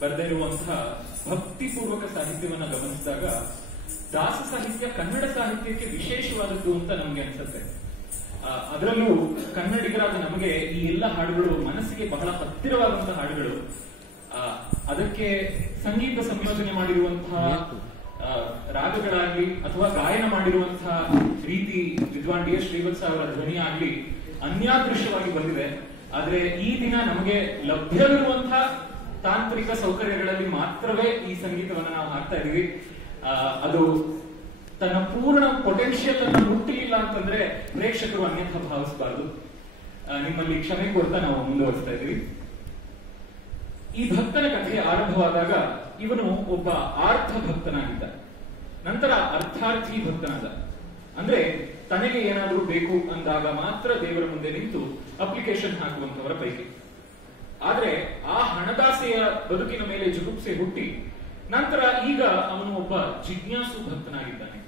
ಬರೆದಿರುವಂತಹ ಭಕ್ತಿಪೂರ್ವಕ ಸಾಹಿತ್ಯವನ್ನು ಗಮನಿಸಿದಾಗ ದಾಸ ಸಾಹಿತ್ಯ ಕನ್ನಡ ಸಾಹಿತ್ಯಕ್ಕೆ ವಿಶೇಷವಾದದ್ದು ಅಂತ ನಮ್ಗೆ ಅನ್ಸುತ್ತೆ. ಅದರಲ್ಲೂ ಕನ್ನಡಿಗರಾದ ನಮಗೆ ಈ ಎಲ್ಲ ಹಾಡುಗಳು ಮನಸ್ಸಿಗೆ ಬಹಳ ಹತ್ತಿರವಾದಂತಹ ಹಾಡುಗಳು. ಅದಕ್ಕೆ ಸಂಗೀತ ಸಂಯೋಜನೆ ಮಾಡಿರುವಂತಹ ರಾಗಗಳಾಗ್ಲಿ ಅಥವಾ ಗಾಯನ ಮಾಡಿರುವಂತಹ ರೀತಿ ವಿದ್ವಾನ್ ಡಿ ಎಸ್ ಶ್ರೀವತ್ಸ ಅವರ ಧ್ವನಿ ಆಗ್ಲಿ ಅನ್ಯಾದೃಶ್ಯವಾಗಿ ಬಂದಿದೆ. ಆದ್ರೆ ಈ ದಿನ ನಮಗೆ ಲಭ್ಯವಿರುವಂತಹ ತಾಂತ್ರಿಕ ಸೌಕರ್ಯಗಳಲ್ಲಿ ಮಾತ್ರವೇ ಈ ಸಂಗೀತವನ್ನು ನಾವು ಹಾಕ್ತಾ ಇದೀವಿ. ಅದು ತನ್ನ ಪೂರ್ಣ ಪೊಟೆನ್ಶಿಯಲ್ ಅನ್ನು ಮುಟ್ಟಲಿಲ್ಲ ಅಂತಂದ್ರೆ ಪ್ರೇಕ್ಷಕರು ಅನ್ಯಥಾ ಭಾವಿಸಬಾರದು. ನಿಮ್ಮಲ್ಲಿ ಕ್ಷಮೆ ಕೊಡ್ತಾ ನಾವು ಮುಂದುವರಿಸ್ತಾ ಇದೀವಿ. ಈ ಭಕ್ತನ ಕಥೆ ಆರಂಭವಾದಾಗ ಇವನು ಒಬ್ಬ ಆರ್ಥ ಭಕ್ತನಾಗಿದ್ದ. ನಂತರ ಅರ್ಥಾರ್ಥಿ ಭಕ್ತನಾದ. ಅಂದ್ರೆ ತನಗೆ ಏನಾದ್ರೂ ಬೇಕು ಅಂದಾಗ ಮಾತ್ರ ದೇವರ ಮುಂದೆ ನಿಂತು ಅಪ್ಲಿಕೇಶನ್ ಹಾಕುವಂತವರ ಪೈಕಿ. ಆದ್ರೆ ಆ ಹಣದಾಸೆಯ ಬದುಕಿನ ಮೇಲೆ ಜುಗುಪ್ಸೆ ಹುಟ್ಟಿ ನಂತರ ಈಗ ಅವನು ಒಬ್ಬ ಜಿಜ್ಞಾಸು ಭಕ್ತನಾಗಿದ್ದಾನೆ.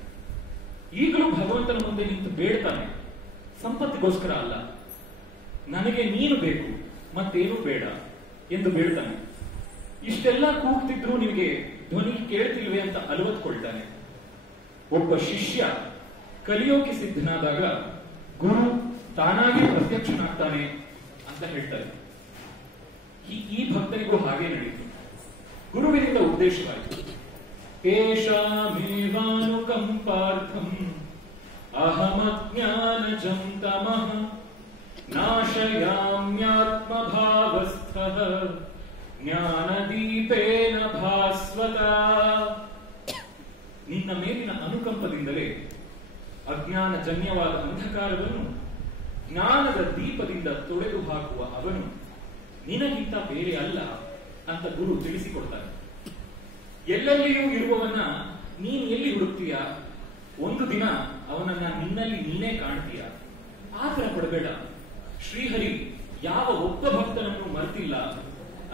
ಈಗಲೂ ಭಗವಂತನ ಮುಂದೆ ನಿಂತು ಬೇಡ್ತಾನೆ. ಸಂಪತ್ತಿಗೋಸ್ಕರ ಅಲ್ಲ, ನನಗೆ ನೀನು ಬೇಕು ಮತ್ತೇನು ಬೇಡ ಎಂದು ಬೇಡ್ತಾನೆ. ಇಷ್ಟೆಲ್ಲ ಕೂಗ್ತಿದ್ರು ನಿಮಗೆ ಧ್ವನಿ ಕೇಳ್ತಿಲ್ವೇ ಅಂತ ಅಲವತ್ಕೊಳ್ತಾನೆ. ಒಬ್ಬ ಶಿಷ್ಯ ಕಲಿಯೋಕೆ ಸಿದ್ಧನಾದಾಗ ಗುರು ತಾನಾಗಿ ಪ್ರತ್ಯಕ್ಷನಾಗ್ತಾನೆ ಅಂತ ಹೇಳ್ತಾರೆ. ಈ ಭಕ್ತನಿಗೂ ಹಾಗೆ ನಡೆಯಿತು. ಗುರುವಿನಿಂದ ಉದ್ದೇಶವಾಯಿತು. ತೇಷಾಮೇವಾನುಕಂಪಾರ್ಥಂ ಅಹಮಜ್ಞಾನಜಂ ತಮಃ ನಾಶಯಾಮ್ಯಾತ್ಮಭಾವಸ್ಥಃ ಜ್ಞಾನದೀಪೇನ ಭಾಸ್ವತ. ನಿನ್ನ ಮೇಲಿನ ಅನುಕಂಪದಿಂದಲೇ ಅಜ್ಞಾನಜನ್ಯವಾದ ಅಂಧಕಾರವನ್ನು ಜ್ಞಾನದ ದೀಪದಿಂದ ತೊಡೆದು ಹಾಕುವ ಅವನು ನಿನಗಿಂತ ಬೇರೆ ಅಲ್ಲ ಅಂತ ಗುರು ತಿಳಿಸಿಕೊಡ್ತಾನೆ. ಎಲ್ಲೆಲ್ಲಿಯೂ ಇರುವವನ್ನ ನೀನ್ ಎಲ್ಲಿ ಹುಡುಕ್ತೀಯ? ಒಂದು ದಿನ ಅವನನ್ನ ನಿನ್ನಲ್ಲಿ ನೀನೇ ಕಾಣ್ತೀಯ. ಆತರ ಪಡಬೇಡ. ಶ್ರೀಹರಿ ಯಾವ ಒಬ್ಬ ಭಕ್ತನನ್ನು ಮರ್ತಿಲ್ಲ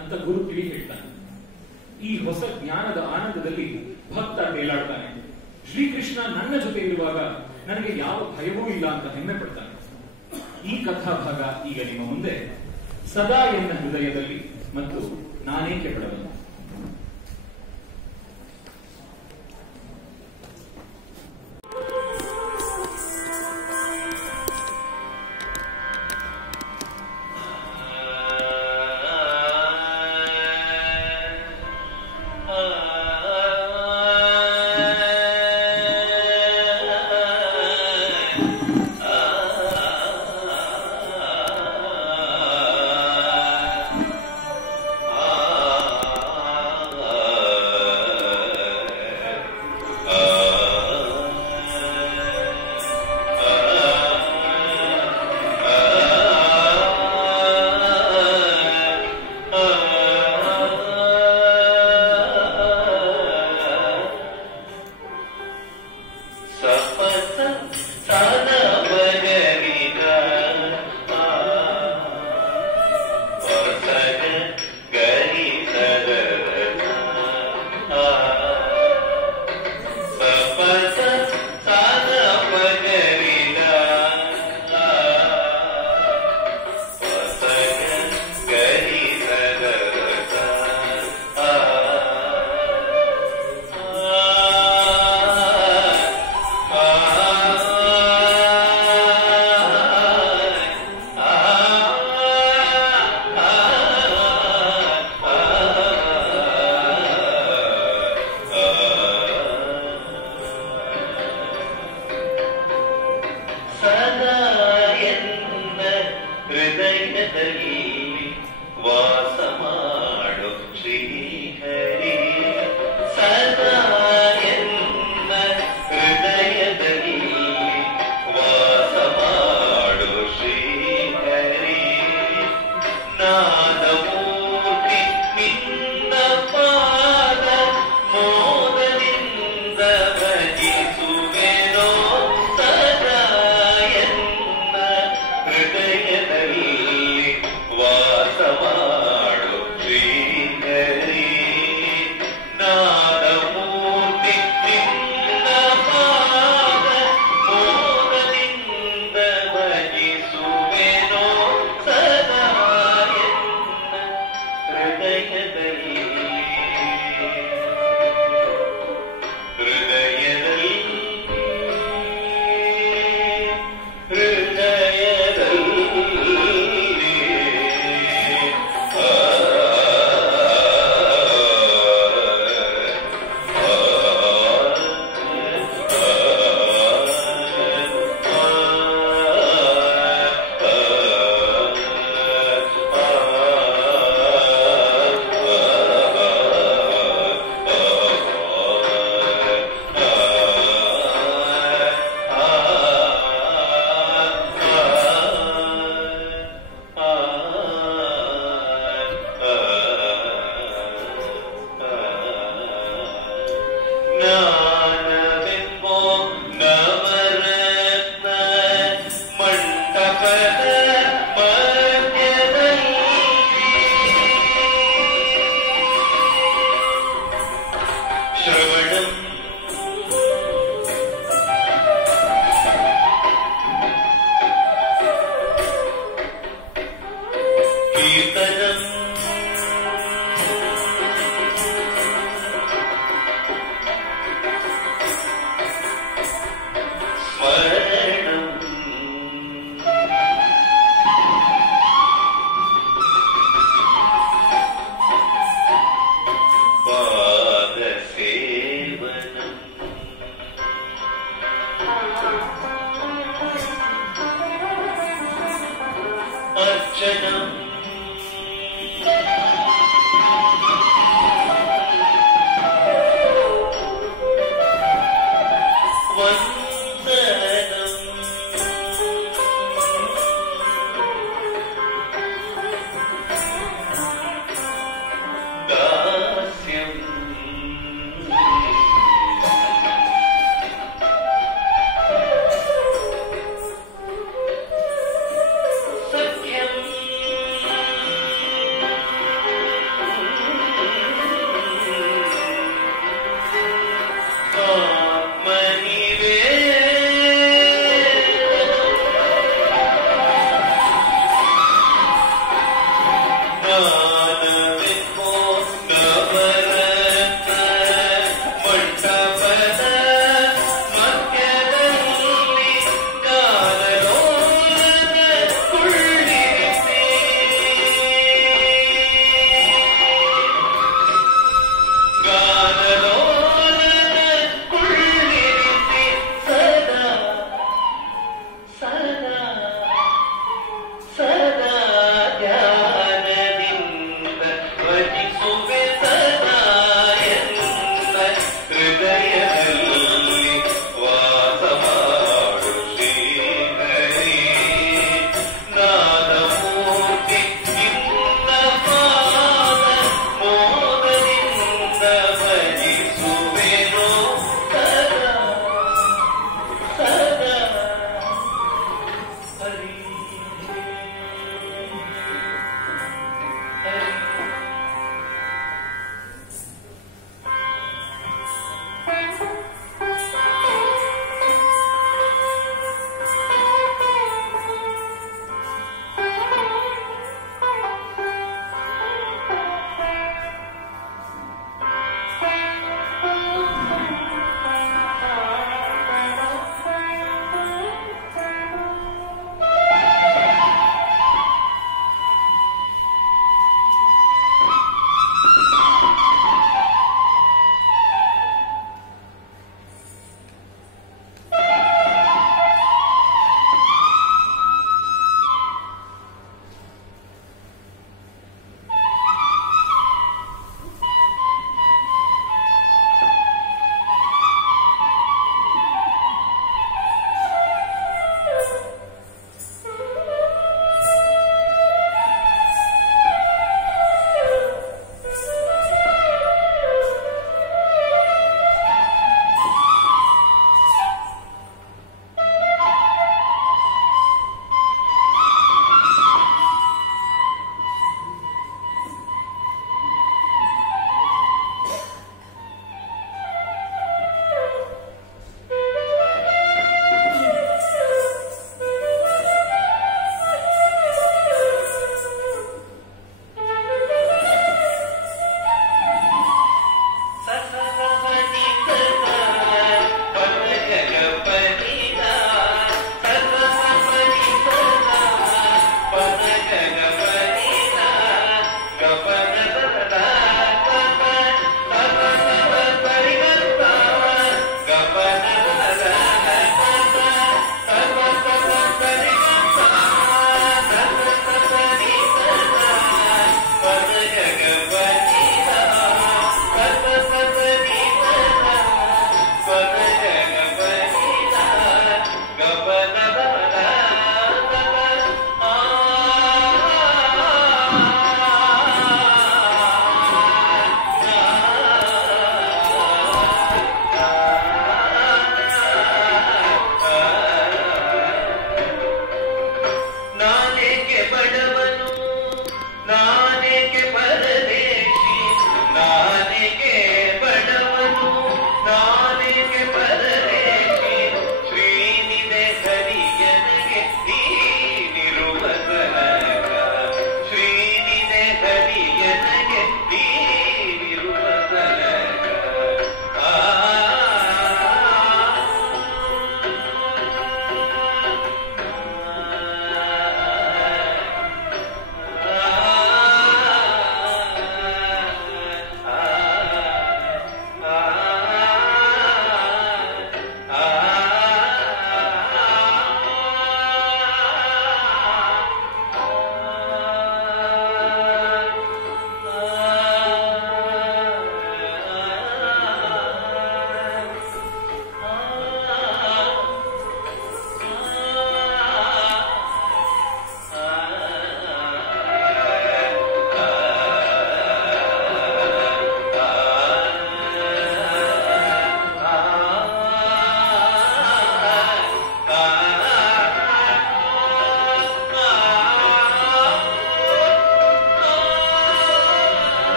ಅಂತ ಗುರು ತಿಳಿ ಹೇಳ್ತಾನೆ. ಈ ಹೊಸ ಜ್ಞಾನದ ಆನಂದದಲ್ಲಿ ಭಕ್ತ ತೇಲಾಡ್ತಾನೆ. ಶ್ರೀಕೃಷ್ಣ ನನ್ನ ಜೊತೆ ಇರುವಾಗ ನನಗೆ ಯಾವ ಭಯವೂ ಇಲ್ಲ ಅಂತ ಹೆಮ್ಮೆ ಪಡ್ತಾನೆ. ಈ ಕಥಾಭಾಗ ಈಗ ನಿಮ್ಮ ಮುಂದೆ. ಸದಾ ಎನ್ನ ಹೃದಯದಲ್ಲಿ ಮತ್ತು ನಾನೇಕೆ ಬಿಡಬಲ್ಲ.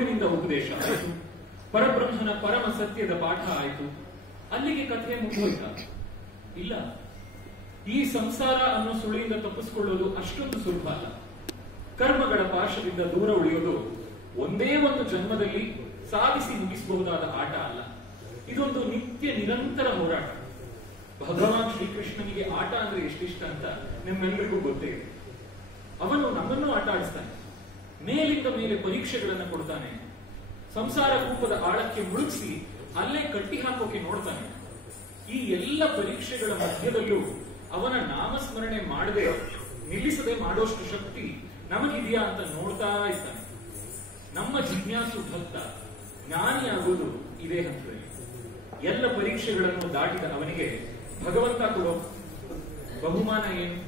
ಗುರುವಿನಿಂದ ಉಪದೇಶ ಆಯಿತು, ಪರಬ್ರಹ್ಮನ ಪರಮ ಸತ್ಯದ ಪಾಠ ಆಯಿತು, ಅಲ್ಲಿಗೆ ಕಥೆ ಮುಗಿದೋಯ್ತ? ಇಲ್ಲ. ಈ ಸಂಸಾರ ಅನ್ನೋ ಸುಳಿಯಿಂದ ತಪ್ಪಿಸಿಕೊಳ್ಳೋದು ಅಷ್ಟೊಂದು ಸುಲಭ ಅಲ್ಲ. ಕರ್ಮಗಳ ಪಾಶದಿಂದ ದೂರ ಉಳಿಯೋದು ಒಂದೇ ಒಂದು ಜನ್ಮದಲ್ಲಿ ಸಾಧಿಸಿ ಮುಗಿಸಬಹುದಾದ ಆಟ ಅಲ್ಲ. ಇದೊಂದು ನಿತ್ಯ ನಿರಂತರ ಹೋರಾಟ. ಭಗವಾನ್ ಶ್ರೀಕೃಷ್ಣನಿಗೆ ಆಟ ಅಂದ್ರೆ ಎಷ್ಟಿಷ್ಟ ಅಂತ ನಿಮ್ಮೆಲ್ಲರಿಗೂ ಗೊತ್ತೇ ಇದೆ. ಅವನು ನಮ್ಮನ್ನು ಆಟ ಆಡಿಸ್ತಾನೆ, ಮೇಲಿಂದ ಮೇಲೆ ಪರೀಕ್ಷೆಗಳನ್ನ ಕೊಡ್ತಾನೆ, ಸಂಸಾರ ಕೂಪದ ಆಳಕ್ಕೆ ಮುಳುಗಿಸಿ ಅಲ್ಲೇ ಕಟ್ಟಿ ಹಾಕೋಕೆ ನೋಡ್ತಾನೆ. ಈ ಎಲ್ಲ ಪರೀಕ್ಷೆಗಳ ಮಧ್ಯದಲ್ಲೂ ಅವನ ನಾಮಸ್ಮರಣೆ ಮಾಡದೆ ನಿಲ್ಲಿಸದೆ ಮಾಡೋಷ್ಟು ಶಕ್ತಿ ನಮಗಿದೆಯಾ ಅಂತ ನೋಡ್ತಾ ಇದ್ದಾನೆ. ನಮ್ಮ ಜಿಜ್ಞಾಸು ಭಕ್ತ ಜ್ಞಾನಿಯಾಗುವುದು ಇದೇ ಹಂತದಲ್ಲಿ. ಎಲ್ಲ ಪರೀಕ್ಷೆಗಳನ್ನು ದಾಟಿದ ಅವನಿಗೆ ಭಗವಂತ ಕೊಡೋ ಬಹುಮಾನ ಏನು?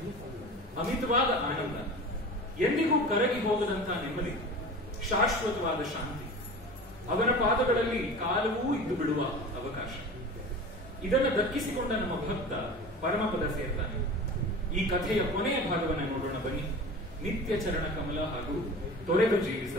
ಅಮಿತವಾದ ಆನಂದ, ಎಂದಿಗೂ ಕರಗಿ ಹೋಗದಂತ ನೆಮ್ಮದಿ, ಶಾಶ್ವತವಾದ ಶಾಂತಿ, ಅವನ ಪಾದಗಳಲ್ಲಿ ಕಾಲವೂ ಇದ್ದು ಬಿಡುವ ಅವಕಾಶ. ಇದನ್ನು ದಕ್ಕಿಸಿಕೊಂಡ ನಮ್ಮ ಭಕ್ತ ಪರಮಪದ ಸೇರ್ತಾನೆ. ಈ ಕಥೆಯ ಕೊನೆಯ ಭಾಗವನ್ನು ನೋಡೋಣ ಬನ್ನಿ. ನಿತ್ಯ ಚರಣ ಕಮಲ ಹಾಗೂ ತೊರೆದು ಜೀವಿಸ.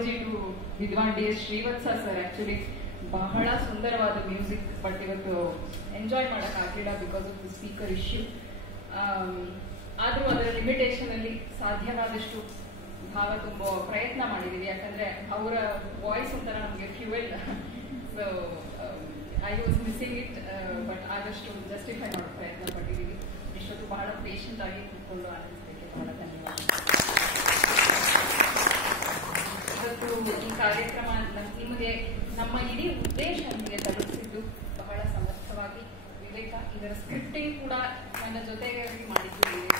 ಅಪಾಲಜಿ ಟು ವಿದ್ವಾನ್ DS ಶ್ರೀವತ್ಸ ಸರ್. ಆಕ್ಚುಲಿ ಬಹಳ ಸುಂದರವಾದ ಮ್ಯೂಸಿಕ್, ಬಟ್ ಇವತ್ತು ಎಂಜಾಯ್ ಮಾಡಕ್ ಆಗಿಲ್ಲ because of the speaker issue. ಆದ್ರೂ ಅದರ ಲಿಮಿಟೇಷನ್ ಅಲ್ಲಿ ಸಾಧ್ಯವಾದಷ್ಟು ಭಾವ ತುಂಬೋ ಪ್ರಯತ್ನ ಮಾಡಿದೀವಿ. ಯಾಕಂದ್ರೆ ಅವರ ವಾಯ್ಸ್ ಒಂಥರ ನಮಗೆ fuel. So I was missing it, but ಆದಷ್ಟು ಜಸ್ಟಿಫೈ ಮಾಡೋ ಪ್ರಯತ್ನ ಪಟ್ಟಿದ್ದೀವಿ. ಇಷ್ಟೊತ್ತು ಬಹಳ ಪೇಷಂಟ್ ಆಗಿ ಕೂತ್ಕೊಂಡು ಆನಂದಿಸಲಿಕ್ಕೆ ಬಹಳ ಧನ್ಯವಾದ. ಇವತ್ತು ಈ ಕಾರ್ಯಕ್ರಮ ನಿಮಗೆ ನಮ್ಮ ಇಡೀ ಉದ್ದೇಶ ನಿಮಗೆ ತಲುಪಿಸಿದ್ದು ಬಹಳ ಸಮರ್ಥವಾಗಿ ವಿವೇಕ. ಇದರ ಸ್ಕ್ರಿಪ್ಟಿಂಗ್ ಕೂಡ ನನ್ನ ಜೊತೆಗೆ ಮಾಡಿದ್ದು ವಿವೇಕ.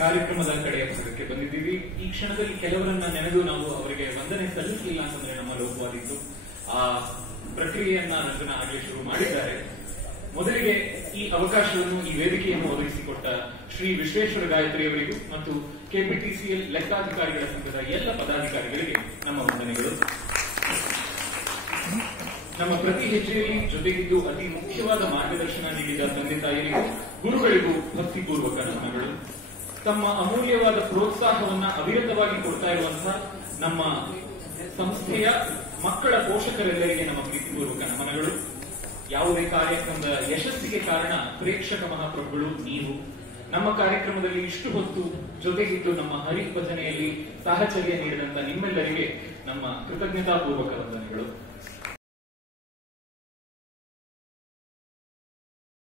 ಕಾರ್ಯಕ್ರಮದ ಕಡೆಯ ಭಾಗಕ್ಕೆ ಬಂದಿದ್ದೀವಿ. ಈ ಕ್ಷಣದಲ್ಲಿ ಕೆಲವರನ್ನ ನೆನೆದು ನಾವು ಅವರಿಗೆ ವಂದನೆ ಸಲ್ಲಿಸಲಿಲ್ಲ ಅಂತಂದ್ರೆ ನಮ್ಮ ಲೋಪವಾದಿತ್ತು. ಆ ಪ್ರಕ್ರಿಯೆಯನ್ನ ರಂಜನಾ ಆಗಲೇ ಶುರು ಮಾಡಿದ್ದಾರೆ. ಮೊದಲಿಗೆ ಈ ಅವಕಾಶವನ್ನು, ಈ ವೇದಿಕೆಯನ್ನು ಒದಗಿಸಿಕೊಟ್ಟ ಶ್ರೀ ವಿಶ್ವೇಶ್ವರ ಗಾಯತ್ರಿ ಅವರಿಗೂ ಮತ್ತು KPTCL ಲೆಕ್ಕಾಧಿಕಾರಿಗಳ ಸಂಘದ ಎಲ್ಲ ಪದಾಧಿಕಾರಿಗಳಿಗೆ ನಮ್ಮ ವಂದನೆಗಳು. ನಮ್ಮ ಪ್ರತಿ ಹೆಜ್ಜೆಯಲ್ಲಿ ಜೊತೆಗಿದ್ದು ಅತಿ ಮುಖ್ಯವಾದ ಮಾರ್ಗದರ್ಶನ ನೀಡಿದ ತಂದೆ ತಾಯಿಯರಿಗೂ ಗುರುಗಳಿಗೂ ಭಕ್ತಿಪೂರ್ವಕ ನಮನಗಳು. ತಮ್ಮ ಅಮೂಲ್ಯವಾದ ಪ್ರೋತ್ಸಾಹವನ್ನ ಅವಿರತವಾಗಿ ಕೊಡ್ತಾ ಇರುವಂತಹ ನಮ್ಮ ಸಂಸ್ಥೆಯ ಮಕ್ಕಳ ಪೋಷಕರೆಲ್ಲರಿಗೆ ನಮ್ಮ ಪ್ರೀತಿಪೂರ್ವಕ ನಮನಗಳು. ಯಾವುದೇ ಕಾರ್ಯಕ್ರಮದ ಯಶಸ್ಸಿಗೆ ಕಾರಣ ಪ್ರೇಕ್ಷಕ ಮಹಾಪ್ರಭುಗಳು ನೀವು. ನಮ್ಮ ಕಾರ್ಯಕ್ರಮದಲ್ಲಿ ಇಷ್ಟು ಹೊತ್ತು ಜೊತೆಗಿದ್ದು ನಮ್ಮ ಹರಿಭಜನೆಯಲ್ಲಿ ಸಾಹಚರ್ಯ ನೀಡಿದಂತ ನಿಮ್ಮೆಲ್ಲರಿಗೆ ನಮ್ಮ ಕೃತಜ್ಞತಾಪೂರ್ವಕ ವಂದನೆಗಳು.